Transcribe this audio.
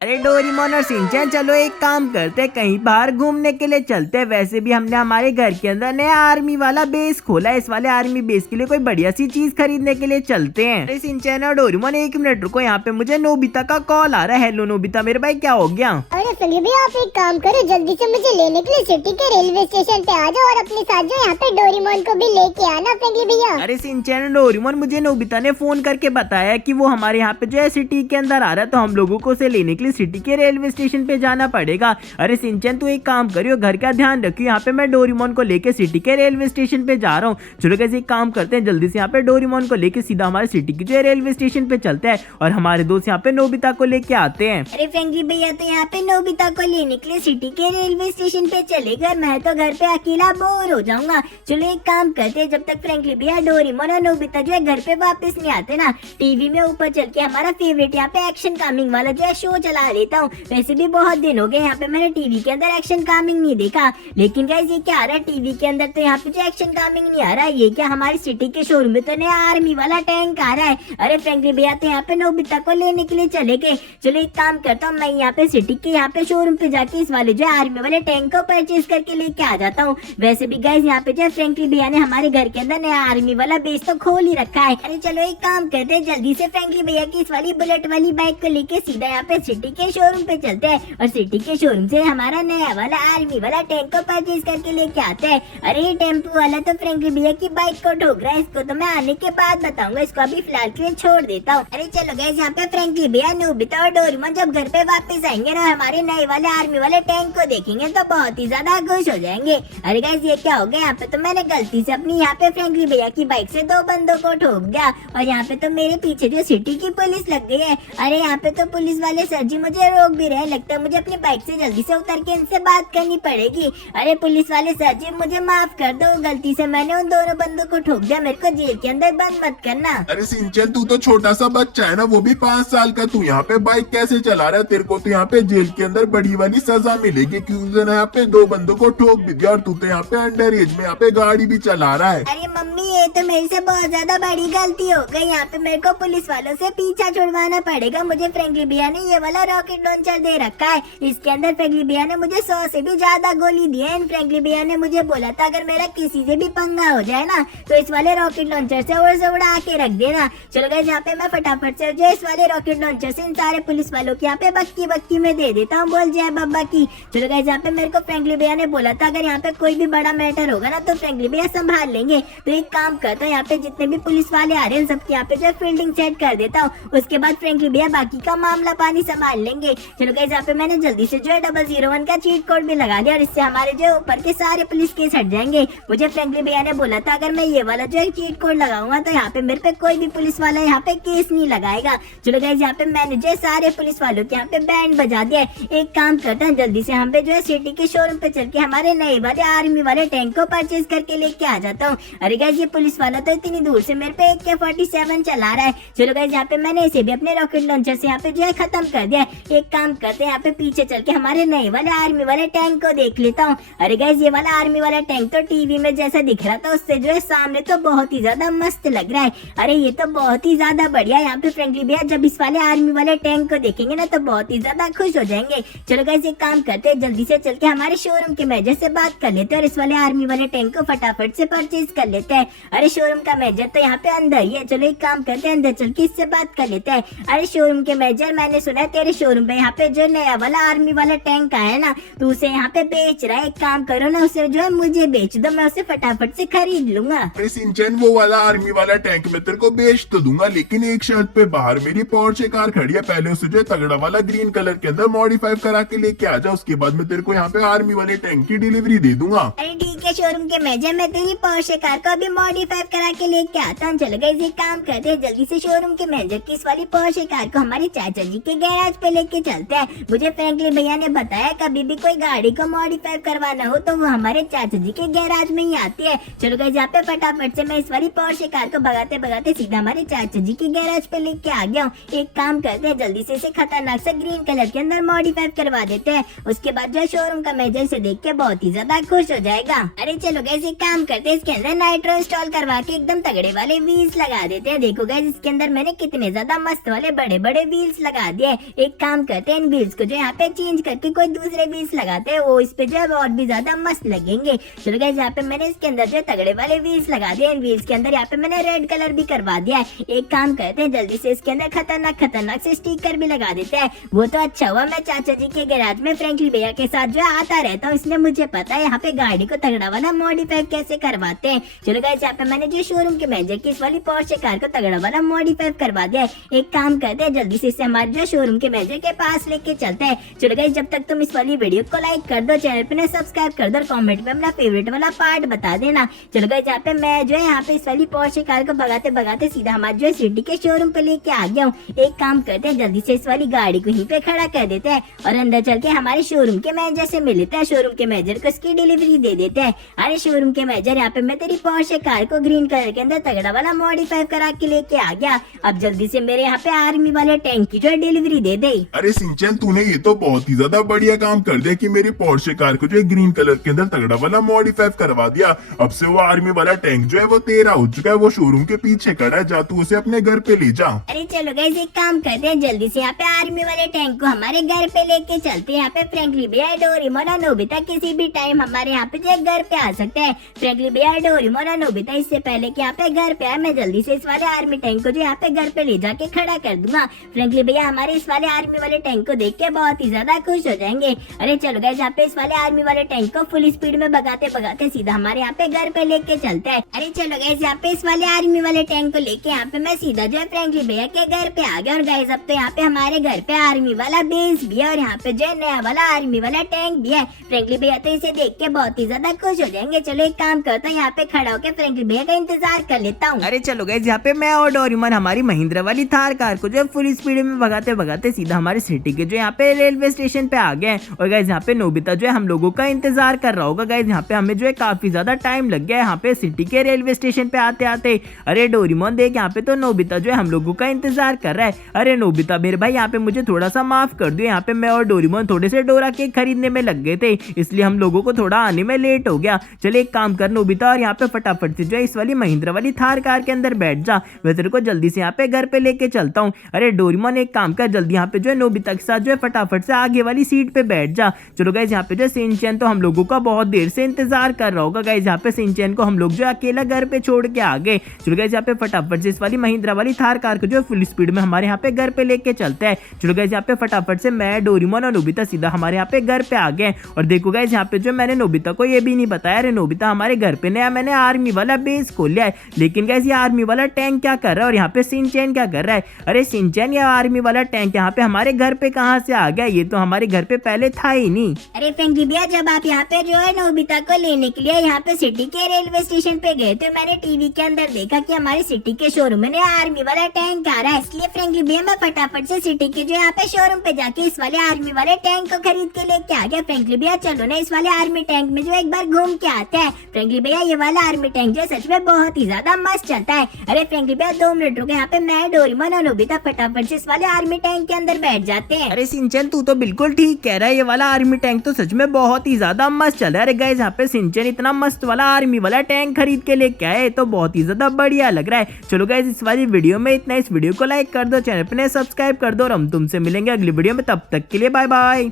अरे डोरेमोन और शिनचैन, चलो एक काम करते हैं, कहीं बाहर घूमने के लिए चलते हैं। वैसे भी हमने हमारे घर के अंदर नया आर्मी वाला बेस खोला है, इस वाले आर्मी बेस के लिए कोई बढ़िया सी चीज खरीदने के लिए चलते हैं। अरे शिनचैन और डोरेमोन, एक मिनट रुको, यहाँ पे मुझे नोबिता का कॉल आ रहा है। हेलो नोबिता मेरे भाई, क्या हो गया? अरे फ्रेंकली भैया, आप एक काम करो, जल्दी से मुझे लेने के लिए सिटी के रेलवे स्टेशन पे आ जाओ और अपने साथ जो यहाँ पे डोरेमोन को भी लेके आना फ्रेंकली भैया। अरे शिनचैन और डोरेमोन, मुझे नोबिता ने फोन करके बताया कि वो हमारे यहाँ पे जो है सिटी के अंदर आ रहा है, तो हम लोगों को उसे लेने के लिए सिटी के रेलवे स्टेशन पे जाना पड़ेगा। अरे शिनचैन, तू एक काम करियो, घर का ध्यान रखियो, यहाँ पे मैं डोरेमोन को लेके सिटी के रेलवे स्टेशन पे जा रहा हूँ। चलो कैसे एक काम करते हैं, जल्दी से यहाँ पे डोरेमोन को लेके सीधा हमारे सिटी की जो है रेलवे स्टेशन पे चलते हैं और हमारे दोस्त यहाँ पे नोबिता को लेके आते हैं। अरे फ्रेंकली भैया, तो यहाँ पे नोबिता को लेने के लिए सिटी के रेलवे स्टेशन पे चलेगा। मैं तो घर पे अकेला बोर हो जाऊंगा। चलो एक काम करते हैं, जब तक फ्रेंकली भैया डोरेमोन और नोबिता जो है घर पे वापस नहीं आते ना, टीवी में ऊपर चल के हमारा फेवरेट यहाँ पे एक्शन कामिंग वाला जो है शो चला लेता हूँ। वैसे भी बहुत दिन हो गए यहाँ पे मैंने टीवी के अंदर एक्शन कामिंग नहीं देखा। लेकिन गाइस, ये क्या आ रहा है टीवी के अंदर? तो यहाँ पे जो एक्शन कामिंग नहीं आ रहा है, ये क्या हमारी सिटी के शोरूम में तो नया आर्मी वाला टैंक आ रहा है। अरे फ्रेंकली भैया, तो यहाँ पे नोबिता को लेने के लिए चले गए। चलो एक काम करता हूँ, मैं यहाँ पे सिटी के यहाँ पे शोरूम पे जाके इस वाले जो आर्मी वाले टैंक को परचेज करके लेके आ जाता हूँ। वैसे भी गाइस, यहाँ पे जो फ्रेंकली भैया ने हमारे घर के अंदर नया आर्मी वाला बेस तो खोल ही रखा है। अरे चलो एक काम करते हैं, जल्दी से फ्रेंकली भैया की इस वाली बुलेट वाली बाइक को लेके सीधा यहाँ पे सिटी के शोरूम पे चलते हैं और सिटी के शोरूम से हमारा नया वाला आर्मी वाला टैंक को परचेज करके लेके आते हैं। अरे ये टेम्पो वाला तो फ्रेंकली भैया की बाइक को ठोक रहा है, इसको तो मैं आने के बाद बताऊंगा, इसको अभी फिलहाल के लिए छोड़ देता हूँ। अरे चलो गाइस, यहाँ पे फ्रेंकली भैया, नोबिता और डोरेमोन जब घर पे वापस आएंगे ना, हमारे नए वाले आर्मी वाले टैंक को देखेंगे तो बहुत ही ज्यादा खुश हो जाएंगे। अरे गाइस, ये क्या हो गया? यहाँ पे तो मैंने गलती से अपनी यहाँ पे फ्रेंकली भैया की बाइक से दो बंदों को ठोक दिया और यहाँ पे तो मेरे पीछे जो सिटी की पुलिस लग गई है। अरे यहाँ पे तो पुलिस वाले सर जी मुझे रोक भी रहे, लगता है मुझे अपनी बाइक से जल्दी से उतर के इनसे बात करनी पड़ेगी। अरे पुलिस वाले सर जी, मुझे माफ कर दो, गलती से मैंने उन दोनों बंदों को ठोक दिया, मेरे को जेल के अंदर बंद मत करना। अरे शिनचैन, तू तो छोटा सा बच्चा है ना, वो भी 5 साल का। तू यहाँ पे बाइक कैसे चला रहा है? तेरे को तो यहाँ पे जेल के अंदर बड़ी वाली सजा मिलेगी, क्योंकि तूने यहाँ पे 2 बंदों को ठोक भी दिया और तू तो यहाँ पे अंडर एज में यहाँ पे गाड़ी भी चला रहा है। अरे मम्मी, ये तो मेरे से बहुत ज्यादा बड़ी गलती हो गई। यहाँ पे मेरे को पुलिस वालों से पीछा छुड़वाना पड़ेगा। मुझे फ्रेंकली भैया ने ये वाला रॉकेट लॉन्चर दे रखा है, इसके अंदर फ्रेंकली भैया ने मुझे 100 से भी ज्यादा गोली दी है। फ्रेंकली भैया ने मुझे बोला था, अगर मेरा किसी से भी पंगा हो जाए ना, तो इस वाले रॉकेट लॉन्चर से और से उड़ा के रख देना। चलो गाइस, यहाँ पे मैं फटाफट से जो इस वाले रॉकेट लॉन्चर से इन सारे पुलिस वालों की यहाँ पे बक्की बक्की में दे देता हूँ। बोल जय बाबा की। चलो गाइस, यहाँ पे मेरे को फ्रेंकली भैया ने बोला था, अगर यहाँ पे कोई भी बड़ा मैटर होगा ना, तो फ्रेंकली भैया संभाल लेंगे। तो एक काम करता हूँ, यहाँ पे जितने भी पुलिस वाले आ रहे हैं सबके यहाँ पे जो फील्डिंग सेट कर देता हूँ, उसके बाद फ्रेंकली भैया बाकी का मामला पानी संभाल लेंगे। चलो गाइस, यहाँ पे मैंने जल्दी से जो है 001 का चीट कोड भी लगा दिया और इससे हमारे जो ऊपर के सारे पुलिस केस हट जाएंगे। मुझे फ्रेंकली भैया ने बोला था, अगर मैं ये वाला जो है चीट कोड लगाऊंगा तो यहाँ पे मेरे पे कोई भी पुलिस वाला यहाँ पे केस नहीं लगाएगा। चलो गाइस, यहाँ पे मैंने जो सारे पुलिस वालों के यहाँ पे बैंड बजा दिया। एक काम करता है, जल्दी से हम पे जो है सिटी के शोरूम पे चल के हमारे नए वाले आर्मी वाले टैंक को परचेज करके लेके आ जाता हूँ। अरे गाइस, ये पुलिस वाला तो इतनी दूर से मेरे पे AK-47 चला रहा है। चलो गाइस, यहाँ पे मैंने इसे भी अपने रॉकेट लॉन्चर से यहाँ पे जो है खत्म कर दिया। एक काम करते हैं, यहाँ पे पीछे चल के हमारे नए वाले आर्मी वाले टैंक को देख लेता हूँ। अरे गाइस, ये वाला आर्मी वाला टैंक तो टीवी में जैसा दिख रहा था, उससे जो है सामने तो बहुत ही ज्यादा मस्त लग रहा है। अरे ये तो बहुत ही ज्यादा बढ़िया। यहाँ पे फ्रेंकली भैया जब इस वाले आर्मी वाले टैंक को देखेंगे ना, तो बहुत ही ज्यादा खुश हो जाएंगे। चलो गाइस, एक काम करते हैं, जल्दी से चल के हमारे शोरूम के मैनेजर से बात कर लेते हैं और इस वाले आर्मी वाले टैंक को फटाफट से परचेज कर लेते हैं। अरे शोरूम का मैनेजर तो यहाँ पे अंदर ही है। चलो एक काम करते हैं, अंदर चल के इससे बात कर लेते हैं। अरे शोरूम के मैनेजर, मैंने सुना है तेरे शोरूम पे यहाँ पे जो नया वाला आर्मी वाला टैंक आया ना, तो उसे यहाँ पे बेच रहा है। एक काम करो ना, उसे जो है मुझे बेच दो, मैं उसे फटाफट से खरीद लूंगा। अरे शिनचैन, वो वाला आर्मी वाला टैंक मैं तेरे को बेच तो दूंगा, लेकिन एक शर्त पे। बाहर मेरी पोर्शे कार खड़ी है, पहले उसे जो है तगड़ा वाला ग्रीन कलर के अंदर मॉडिफाई करा के लेके आ जा, उसके बाद मैं तेरे को यहाँ पे आर्मी वाले टैंक की डिलीवरी दे दूंगा। अरे ठीक है शोरूम के मैनेजर, मैं तेरी पोर्शे कार को अभी मॉडिफाई करा के लेके आता हूँ। चलो गाइस, एक काम करते हैं, जल्दी से शोरूम के मैनेजर की इस वाली पोर्शे कार को हमारे चाचा जी के गैराज पे लेके चलते हैं। मुझे फ्रेंकली भैया ने बताया, कभी भी कोई गाड़ी को मॉडिफाई करवाना हो तो वो हमारे चाचा जी के गैराज में ही आती है। चलो गाइस, यहाँ पे फटाफट से मैं इस वाली पोर्शे कार को भगाते भगाते सीधा हमारे चाचा जी के गैराज पे लेके आ गया हूँ। एक काम करते हैं, जल्दी से इसे खतरनाक से ग्रीन कलर के अंदर मॉडिफाई मॉडिफाई करवा देते हैं। उसके बाद जो शोरूम का मैनेजर से देख के बहुत ही ज्यादा खुश हो जाएगा। अरे चलो गाइस एक काम करते हैं, इसके अंदर नाइट्रो इंस्टॉल करवा के एकदम तगड़े वाले व्हील्स लगा देते हैं। देखो गाइस इसके अंदर मैंने कितने ज्यादा मस्त वाले बड़े बड़े व्हील्स लगा दिए। एक काम करते हैं, इन व्हील्स को जो यहाँ पे चेंज करके कोई दूसरे व्हील्स लगाते हैं, वो इस पे जो है और भी ज्यादा मस्त लगेंगे। चलो गाइस यहाँ पे मैंने इसके अंदर जो तगड़े वाले व्हील्स लगा दिए। इन व्हील्स के अंदर यहाँ पे मैंने रेड कलर भी करवा दिया है। एक काम करते हैं, जल्दी से इसके अंदर खतरनाक से स्टिकर भी लगा देते हैं। वो तो अच्छा हुआ मैं चाचा जी के गैराज में फ्रैंकली भैया के साथ जो आता रहता हूँ, इसलिए मुझे पता है यहाँ पे गाड़ी को तगड़ा वाला मॉडिफाई कैसे करवाते हैं। चलो गाइस यहाँ पे मैंने जो शोरूम के मैनेजर की इस वाली पोर्शे कार को तगड़ा वाला मॉडिफाई करवा दिया है। एक काम करते हैं, जल्दी से इसे हमारे जो शोरूम के मैनेजर के पास लेके चलते हैं। चलो गाइस जब तक तुम इस वाली वीडियो को लाइक कर दो, चैनल पे सब्सक्राइब कर दो और कमेंट में अपना फेवरेट वाला पार्ट बता देना। चलो गाइस यहाँ पे मैं जो है यहाँ पे इस वाली पोर्शे कार को भगाते भगाते सीधा हमारे जो सिटी के शोरूम पे लेके आ गया हूँ। एक काम करते हैं, जल्दी से इस वाली गाड़ी को यहीं पे खड़ा कर देते हैं और अंदर चल के हमारे शोरूम के मैनेजर से मिल लेते हैं। शोरूम के मैनेजर को इसकी डिलीवरी दे देते हैं। अरे शोरूम के मैनेजर यहाँ पे मैं तेरी पोर्शे कार को ग्रीन कलर के अंदर तगड़ा वाला मॉडिफाई करा के लेके आ गया। अब जल्दी से मेरे यहाँ पे आर्मी वाले टैंक की जो डिलीवरी दे दे। अरे सिंचन तूने ये तो बहुत ही ज्यादा बढ़िया काम कर दिया कि मेरी पोर्शे कार को जो है ग्रीन कलर के अंदर तगड़ा वाला मॉडिफाई करवा दिया। अब से वो आर्मी वाला टैंक जो है वो तेरा हो चुका है, वो शोरूम के पीछे खड़ा है, जा तू उसे अपने घर पे ले जा। अरे चलो गाइस एक काम करते हैं, जल्दी से यहाँ पे आर्मी वाले टैंक को हमारे घर पे लेके चलते हैं। यहाँ पे फ्रैंकली भैया, डोरेमोन और नोबिता किसी भी टाइम हमारे यहाँ पे जो घर पे आ सकते हैं। फ्रैंकली भैया, डोरेमोन और नोबिता इससे पहले कि यहाँ पे घर पे आए, मैं जल्दी से इस वाले आर्मी टैंक को जो यहाँ पे घर पे ले जाके खड़ा कर दूंगा। फ्रैंकली भैया हमारे इस वाले आर्मी वाले टैंक को देख के बहुत ही ज्यादा खुश हो जाएंगे। अरे चलो गाइस यहाँ पे इस वाले आर्मी वाले टैंक को फुल स्पीड में भगाते भगाते सीधा हमारे यहाँ पे घर पे लेके चलते हैं। अरे चलो गाइस यहाँ पे इस वाले आर्मी वाले टैंक को लेके यहाँ पे मैं सीधा जो है फ्रैंकली भैया के घर पे आ गया। और गाइस अब तो यहाँ पे हमारे घर पे आर्मी वाला बेस भी है और यहाँ पे जो है नया वाला आर्मी वाला टैंक भी है। फ्रैंकली भैया तो इसे देख के बहुत ही ज्यादा खुश हो जाएंगे। चलो एक काम करता हूँ, यहाँ पे खड़ा होकर फ्रैंकली भैया का इंतजार कर लेता हूँ। अरे चलो गाइस यहाँ पे मैं और डोरेमोन हमारी महिंद्रा वाली थार कार को जो है फुल स्पीड में भगाते भगाते सीधा हमारे सिटी के जो यहाँ पे रेलवे स्टेशन पे आ गए। और गाइस यहाँ पे नोबिता जो है हम लोगों का इंतजार कर रहा होगा। गाइस यहाँ पे हमें जो है काफी ज्यादा टाइम लग गया है यहाँ पे सिटी के रेलवे स्टेशन पे आते आते। अरे डोरेमोन देख यहाँ पे तो नोबिता जो है हम लोगों का इंतजार कर रहा है। अरे नोबिता मेरे भाई यहाँ पे मुझे थोड़ा सा माफ कर दो, यहाँ पे मैं और डोरेमोन थोड़े से डोरा केक खरीदने में लग गए थे, इसलिए हम लोगों को थोड़ा आने में लेट हो गया। चले एक काम कर नोबिता और यहाँ पे फटाफट से जो है इस वाली महिंद्रा वाली थार कार के अंदर बैठ जा, मैं तेरे को जल्दी से यहाँ पे घर पे लेके चलता हूँ। अरे डोरेमोन एक काम कर, जल्दी यहाँ पे जो है नोबिता के साथ जो है फटाफट से आगे वाली सीट पे बैठ जा। चलो गाइस यहाँ पे जो शिनचैन तो हम लोगों का बहुत देर से इंतजार कर रहा होगा। गाइस यहाँ पे शिनचैन को हम लोग जो अकेला घर पे छोड़ के आ गए। चलो गाइस यहाँ पे फटाफट से इस वाली महिंद्रा वाली थार कार को जो फुल स्पीड में हमारे यहाँ पे घर पे लेके चलते हैं। चलो गाइस यहाँ पे फटाफट से मैं, डोरेमोन और नोबिता सीधा हमारे यहाँ पे घर पे आ गए। और देखो गाइस यहाँ पे जो मैंने नोबिता को ये भी नहीं बताया, अरे नोबिता हमारे घर पे नया मैंने आर्मी वाला बेस खोल लिया है, लेकिन गाइस ये आर्मी वाला टैंक क्या कर रहा है और यहाँ पे शिनचैन क्या कर रहा है? अरे शिनचैन, ये आर्मी वाला टैंक यहाँ पे हमारे घर पे कहाँ से आ गया? ये तो हमारे घर पे पहले था ही नहीं। अरे फ्रैंकली भैया जब आप यहाँ पे जो है नोबिता को लेने के लिए यहाँ पे सिटी के रेलवे स्टेशन पे गए थे, मैंने टीवी के अंदर देखा कि हमारे सिटी के शोरूम में आर्मी वाला टैंक आ रहा है, इसलिए फ्रैंकली भैया मैं फटाफट से सिटी के जो यहाँ पे शोरूम पे जाके इस वाले आर्मी वाले टैंक को खरीद के लेके आ गया। फ्रैंकली भैया चलो ना इस वाले आर्मी टैंक में जो एक बार घूम के आते हैं। फ्रैंकली भैया ये वाला आर्मी टैंक जो सच में बहुत ही ज्यादा मस्त चलता है। अरे फ्रैंकली भैया 2 मिनट रुके, यहाँ पे मैं, डोरेमोन और नोबिता फटाफट से इस वाले आर्मी टैंक के अंदर बैठ जाते हैं। अरे शिनचैन तू तो बिल्कुल ठीक कह रहा है, ये वाला आर्मी टैंक तो सच में बहुत ही ज्यादा मस्त चल रहा है। अरे गाइस यहाँ पे शिनचैन इतना मस्त वाला आर्मी वाला टैंक खरीद के लेके आए तो बहुत ही ज्यादा बढ़िया लग रहा है। चलो गाइस इस वाली वीडियो में इतना, इस वीडियो को लाइक कर दो, चैनल पे सब्सक्राइब कर दो और हम तुमसे मिलेंगे अगली वीडियो में, तब तक के लिए बाय बाय।